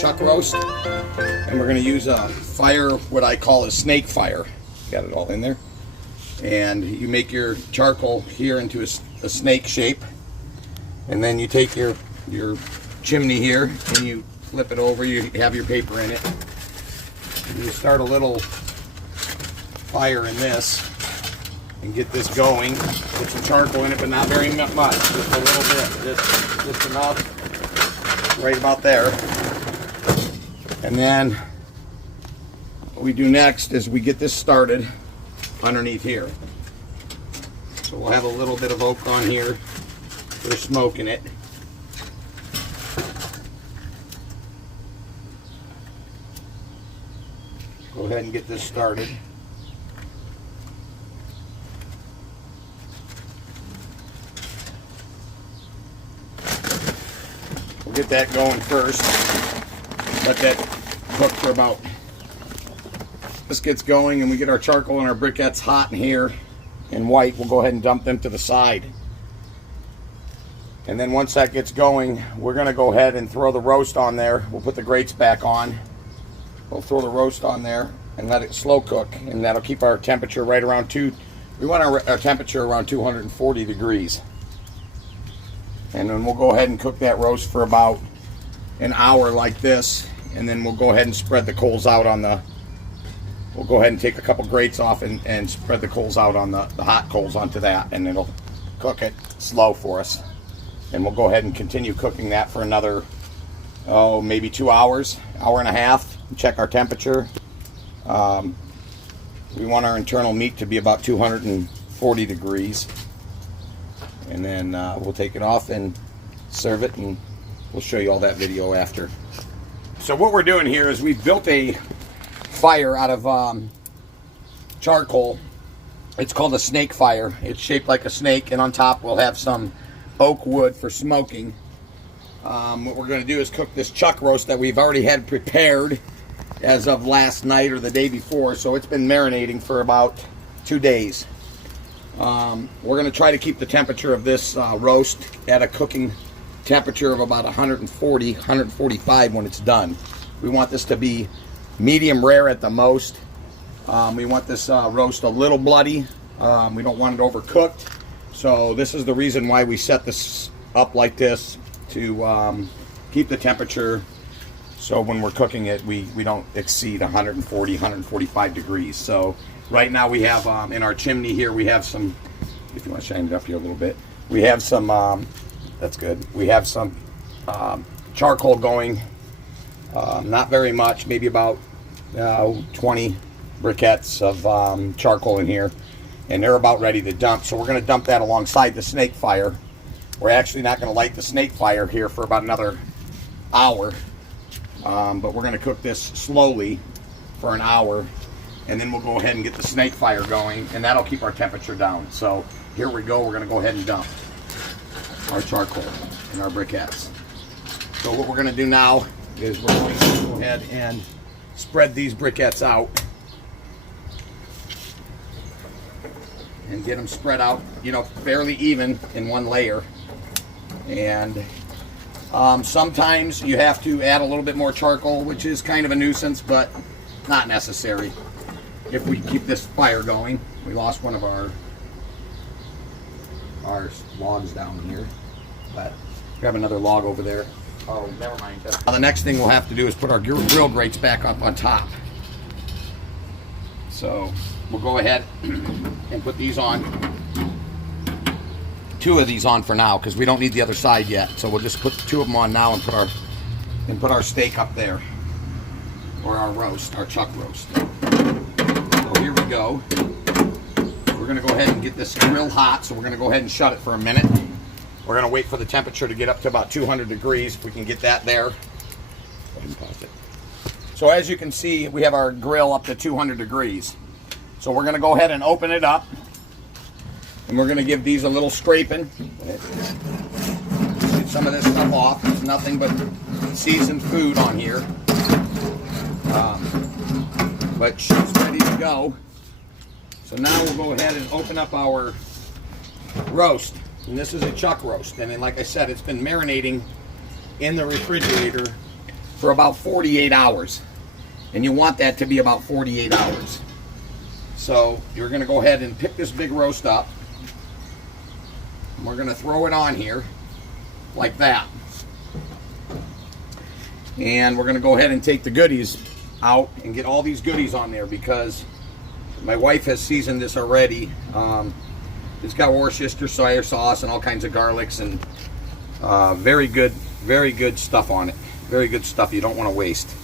chuck roast, and we're going to use a fire, what I call a snake fire. Got it all in there. And you make your charcoal here into a snake shape, and then you take your chimney here and you flip it over. You have your paper in it. You start a little fire in this and get this going. Put some charcoal in it, but not very much. Just a little bit. Just enough. Right about there. And then what we do next is we get this started underneath here. So we'll have a little bit of oak on here for smoking it. Go ahead and get this started. We'll get that going first. Let that cook for about... This gets going and we get our charcoal and our briquettes hot in here and white. We'll go ahead and dump them to the side. And then once that gets going, we're going to go ahead and throw the roast on there. We'll put the grates back on. We'll throw the roast on there and let it slow cook, and that'll keep our temperature right around we want our temperature around 240 degrees. And then we'll go ahead and cook that roast for about an hour like this, and then we'll go ahead and spread the coals out on the, we'll go ahead and take a couple grates off and spread the coals out on the hot coals onto that, and it'll cook it slow for us. And we'll go ahead and continue cooking that for another, maybe 2 hours, hour and a half. Check our temperature. We want our internal meat to be about 240 degrees. And then we'll take it off and serve it, and we'll show you all that video after. So what we're doing here is we've built a fire out of charcoal. It's called a snake fire. It's shaped like a snake, and on top we'll have some oak wood for smoking. What we're going to do is cook this chuck roast that we've already had prepared as of last night or the day before, so it's been marinating for about 2 days. We're going to try to keep the temperature of this roast at a cooking temperature of about 140, 145 when it's done. We want this to be medium rare at the most. We want this roast a little bloody. We don't want it overcooked. So this is the reason why we set this up like this, to keep the temperature so when we're cooking it we don't exceed 140, 145 degrees. So right now we have in our chimney here, we have some, if you want to shine it up here a little bit, we have some, that's good, we have some charcoal going, not very much, maybe about 20 briquettes of charcoal in here, and they're about ready to dump. So we're going to dump that alongside the snake fire. We're actually not going to light the snake fire here for about another hour, but we're going to cook this slowly for an hour, and then we'll go ahead and get the snake fire going, and that'll keep our temperature down. So here we go. We're going to go ahead and dump our charcoal and our briquettes. So what we're going to do now is we're going to go ahead and spread these briquettes out and get them spread out, you know, fairly even in one layer. And sometimes you have to add a little bit more charcoal, which is kind of a nuisance, but not necessary if we keep this fire going. We lost one of our logs down here, but grab another log over there. Oh, never mind. Now the next thing we'll have to do is put our grill grates back up on top. So we'll go ahead and put these on. 2 of these on for now, because we don't need the other side yet. So we'll just put 2 of them on now and put our steak up there, or our roast, our chuck roast. So here we go. We're going to go ahead and get this grill hot. So we're going to go ahead and shut it for a minute. We're going to wait for the temperature to get up to about 200 degrees. If we can get that there. Go ahead and pause it. So as you can see, we have our grill up to 200 degrees. So we're going to go ahead and open it up. And we're going to give these a little scraping. Get some of this stuff off. There's nothing but seasoned food on here. But she's ready to go. So now we'll go ahead and open up our roast. And this is a chuck roast. And then, like I said, it's been marinating in the refrigerator for about 48 hours. And you want that to be about 48 hours. So you're going to go ahead and pick this big roast up. And we're going to throw it on here like that. And we're going to go ahead and take the goodies out and get all these goodies on there, because my wife has seasoned this already. It's got Worcestershire soy sauce and all kinds of garlics, and very good stuff on it. Very good stuff you don't want to waste.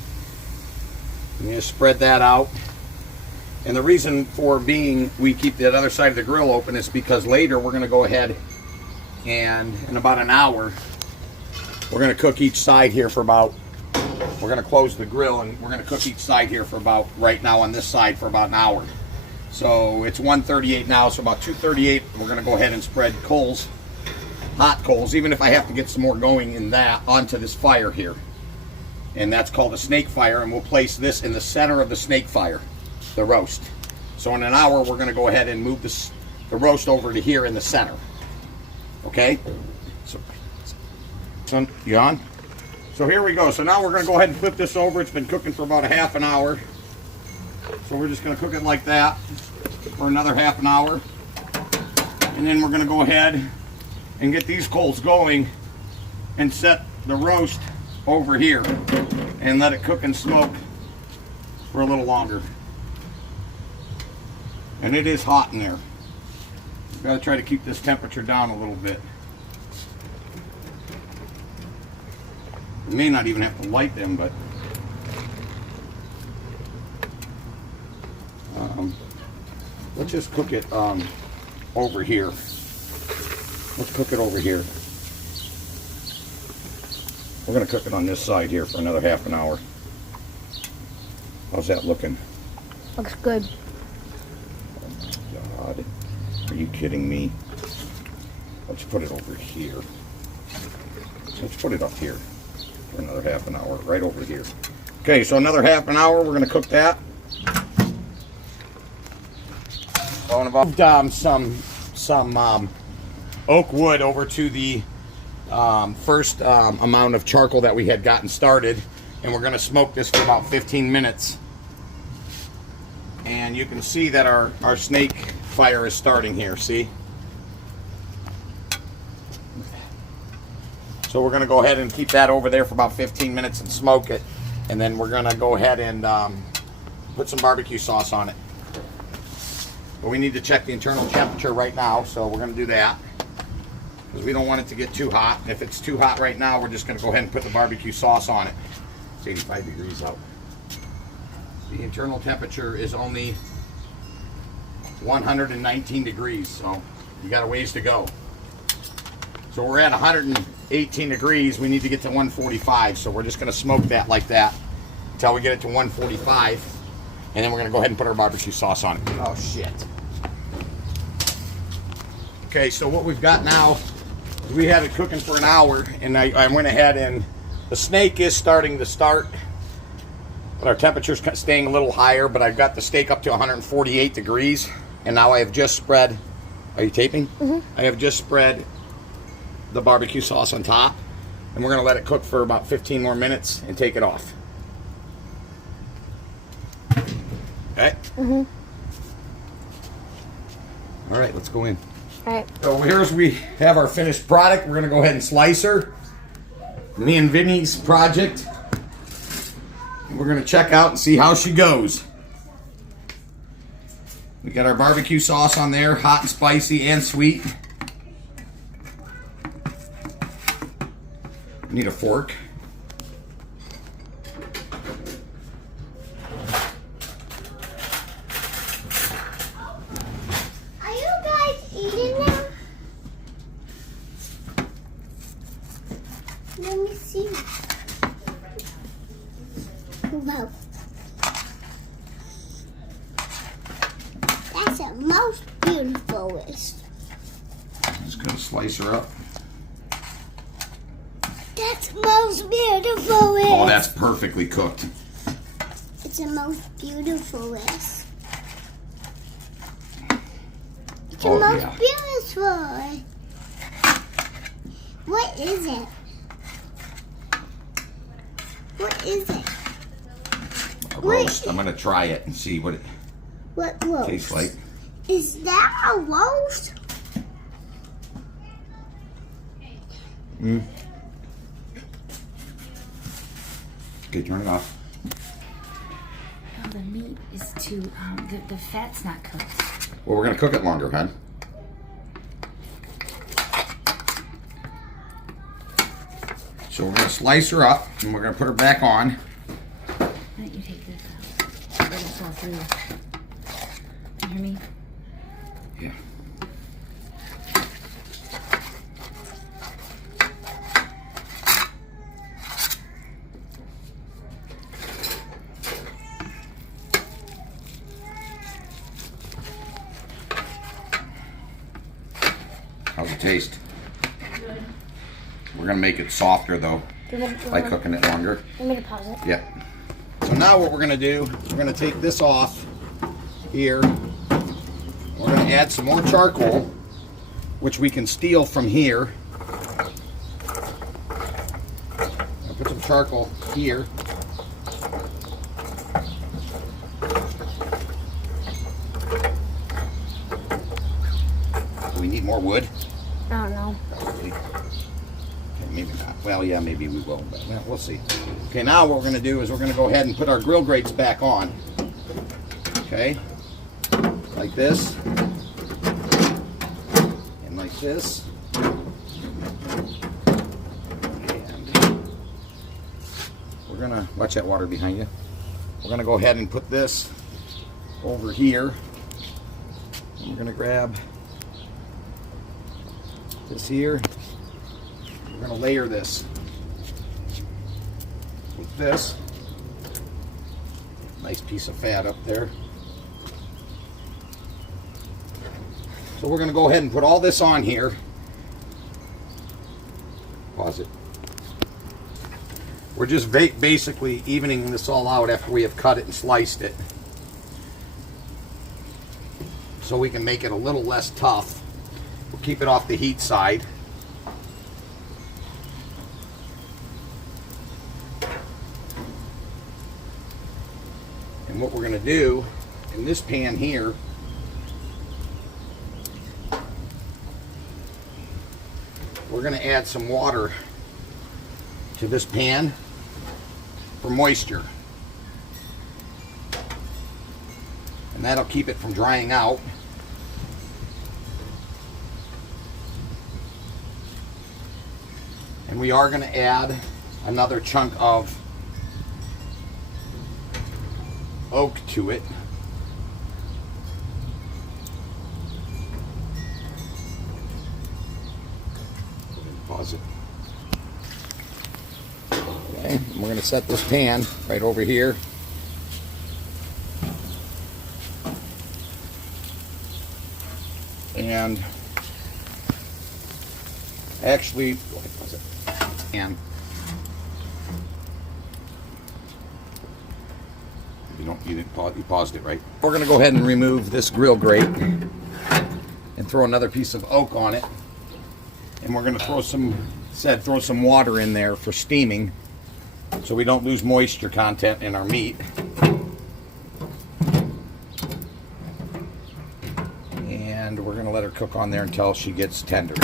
And you just spread that out. And the reason for being we keep that other side of the grill open is because later we're going to go ahead and in about an hour we're going to cook each side here for about, we're going to close the grill and we're going to cook each side here for about, right now on this side, for about an hour. So it's 1:38 now, so about 2:38 we're going to go ahead and spread coals, hot coals, even if I have to get some more going in that, onto this fire here. And that's called a snake fire, and we'll place this in the center of the snake fire, the roast. So in an hour we're going to go ahead and move the roast over to here in the center. Okay? So you on? So here we go. So now we're going to go ahead and flip this over. It's been cooking for about a half an hour. So we're just going to cook it like that for another half an hour. And then we're going to go ahead and get these coals going and set the roast over here and let it cook and smoke for a little longer. And it is hot in there. We've got to try to keep this temperature down a little bit. We may not even have to light them, but let's just cook it over here. Let's cook it over here. We're going to cook it on this side here for another half an hour. How's that looking? Looks good. Oh my God. Are you kidding me? Let's put it over here. Let's put it up here for another half an hour, right over here. Okay, so another half an hour, we're going to cook that. Moved some oak wood over to the first amount of charcoal that we had gotten started, and we're going to smoke this for about 15 minutes. And you can see that our snake fire is starting here, see? So we're going to go ahead and keep that over there for about 15 minutes and smoke it, and then we're going to go ahead and put some barbecue sauce on it. But we need to check the internal temperature right now, so we're going to do that, because we don't want it to get too hot. If it's too hot right now, we're just going to go ahead and put the barbecue sauce on it. It's 85 degrees out. The internal temperature is only 119 degrees, so you got a ways to go. So we're at 118 degrees. We need to get to 145, so we're just going to smoke that like that until we get it to 145, and then we're going to go ahead and put our barbecue sauce on it. Oh, shit. Okay, so what we've got now is we had it cooking for an hour, and I went ahead and the snake is starting to start, but our temperature's staying a little higher, but I've got the steak up to 148 degrees, and now I have just spread, are you taping? Mm-hmm. I have just spread the barbecue sauce on top, and we're going to let it cook for about 15 more minutes and take it off. Okay? Mm-hmm. All right, let's go in. All right. So here's we have our finished product. We're going to go ahead and slice her. Me and Vinny's project. We're going to check out and see how she goes. We got our barbecue sauce on there, hot and spicy and sweet. Need a fork. Are you guys eating now? Let me see. Wow. That's the most beautifulest. Just gonna slice her up. That's most beautifulest. Oh, that's perfectly cooked. It's the most beautifulest. It's the most beautiful. What is it? What is it? A roast. I'm gonna try it and see what it What roast? tastes like. Is that a roast? Okay, turn it off. Oh, the meat is too, the fat's not cooked. Well, we're gonna cook it longer, hon. So we're gonna slice her up and we're gonna put her back on. Why don't you take this out? Let it fall through. You hear me? Yeah. How's it taste? Good. We're gonna make it softer though by cooking it longer. Let me pause it. Yeah. So now what we're gonna do, we're gonna take this off here. We're gonna add some more charcoal, which we can steal from here. I'll put some charcoal here. Do we need more wood? I don't know. Probably. Okay, maybe not. Well, yeah, maybe we will, but well, we'll see. Okay, now what we're going to do is we're going to go ahead and put our grill grates back on. Okay, like this, and like this, and we're going to watch that water behind you. We're going to go ahead and put this over here, and we're going to grab this here. We're going to layer this with this. Nice piece of fat up there. So we're going to go ahead and put all this on here. Pause it. We're just basically evening this all out after we have cut it and sliced it, so we can make it a little less tough. We'll keep it off the heat side. And what we're going to do in this pan here, we're going to add some water to this pan for moisture. And that'll keep it from drying out. And we are going to add another chunk of oak to it. Pause it. Okay, and we're going to set this pan right over here. And actually, and you paused it, right? We're going to go ahead and remove this grill grate and throw another piece of oak on it, and we're going to throw some water in there for steaming, so we don't lose moisture content in our meat. And we're going to let her cook on there until she gets tender.